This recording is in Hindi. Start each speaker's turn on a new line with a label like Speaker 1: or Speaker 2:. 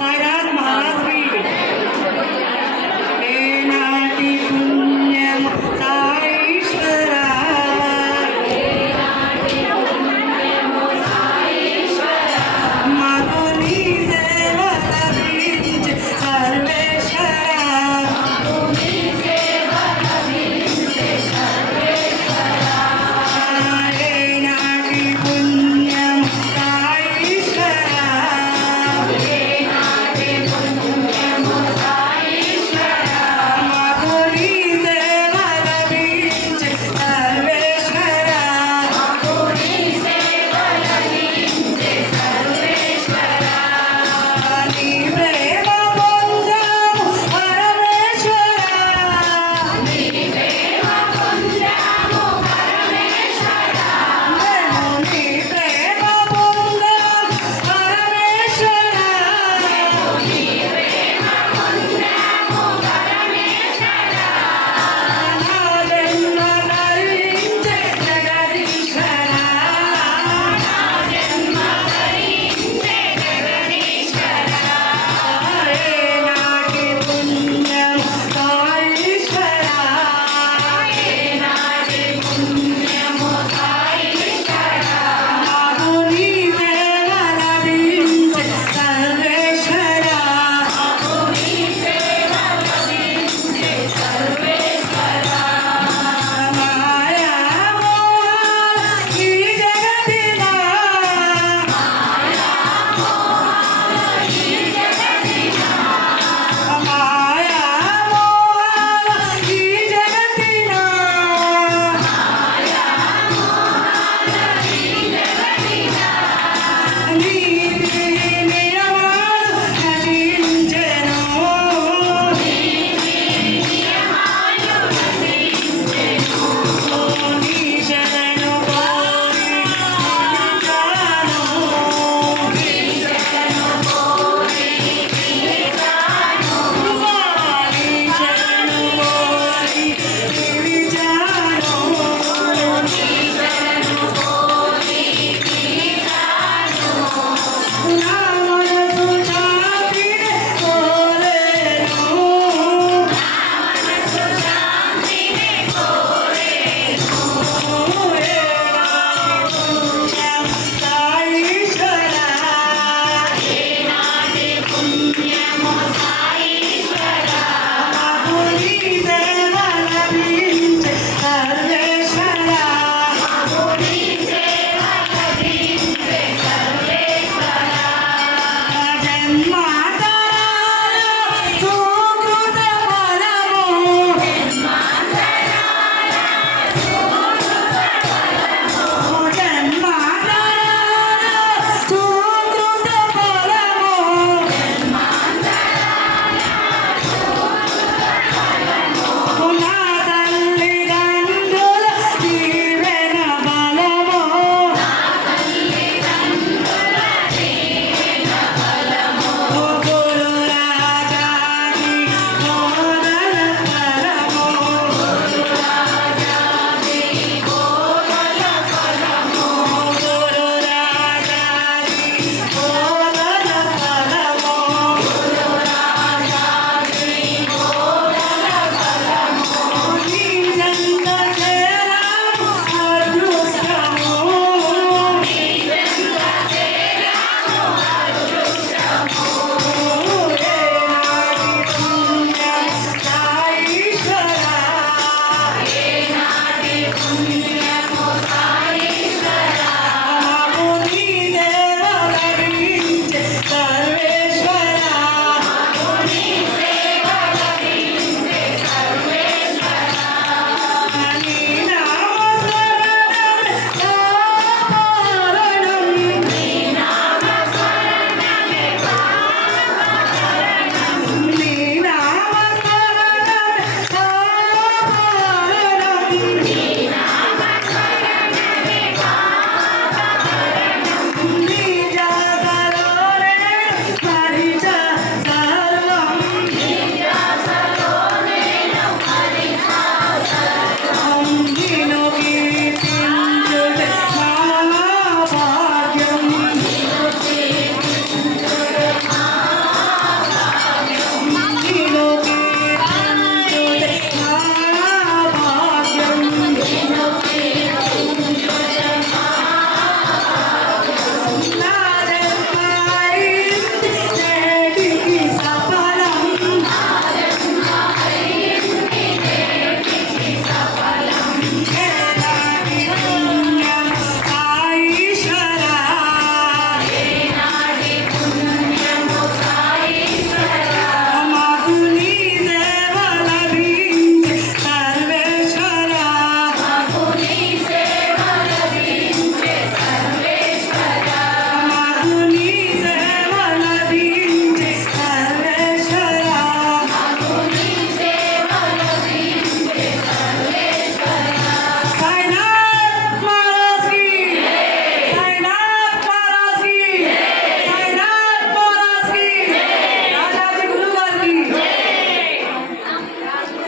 Speaker 1: महाराज महाराज